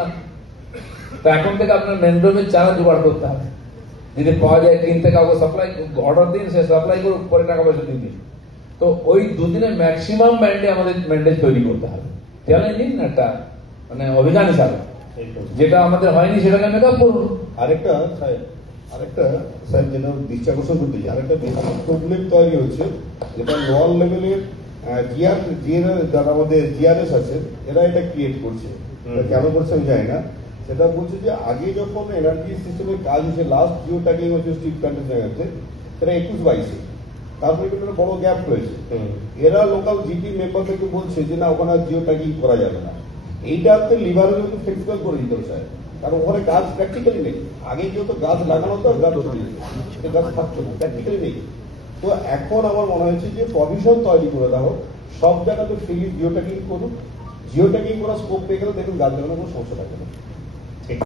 না। তো এখন থেকে আপনার ম্যানগ্রোভের চারা জোগাড় করতে হবে, যদি পাওয়া যায় কিনতে, কাউকে সাপ্লাই অর্ডার দিন, সে সাপ্লাই করুক, পরে টাকা পয়সা দিন। তো ওই দুদিনে ম্যাক্সিমাম আমাদের ম্যান্ডেজ তৈরি করতে হবে। তাহলে নিন একটা মানে অভিযান হিসাবে, যেটা আমাদের হয়নি সেটাকে মেকআপ করুন। আরেকটা স্যার যেটা দৃষ্টি আকর্ষণ করতে চাই, আরেকটা প্রবলেম তৈরি হচ্ছে, যেটা লোয়ার লেভেলের যারা আমাদের জিআরএস আছে, এরা এটা ক্রিয়েট করছে। কেন করছে আমি জানি না। সেটা বলছে যে আগে যখন এনার্জি সিস্টেমের কাজ হচ্ছে, লাস্ট জিও ট্যাগিং হচ্ছে স্ট্রিট কন্টেন্ট হচ্ছে, সেটা 21-22-এ, তারপরে কিন্তু একটা বড় গ্যাপ রয়েছে। এরা লোকাল জিপি মেম্বারদেরকে বলছে যে না, ওখানে জিও ট্যাগিং করা যাবে না। এইটাতে লিভারের মধ্যে ফ্লেক্সিবল করে দিতে হবে স্যার, কারণ ওখানে গাছ প্র্যাকটিক্যালি নেই। আগে যেহেতু গাছ লাগানো হতো, গাছ চলে যেত, গাছ থাকতো না, প্র্যাকটিক্যালি নেই। তো এখন আমার মনে হয়েছে যে প্রভিশন তৈরি করে দেওয়া হোক, সব জায়গাতে ফ্রি জিও ট্যাগিং করুন। জিও ট্যাগিং করার স্কোপ পেয়ে গেলে দেখুন গাছ লাগানোর কোনো সমস্যা থাকে না।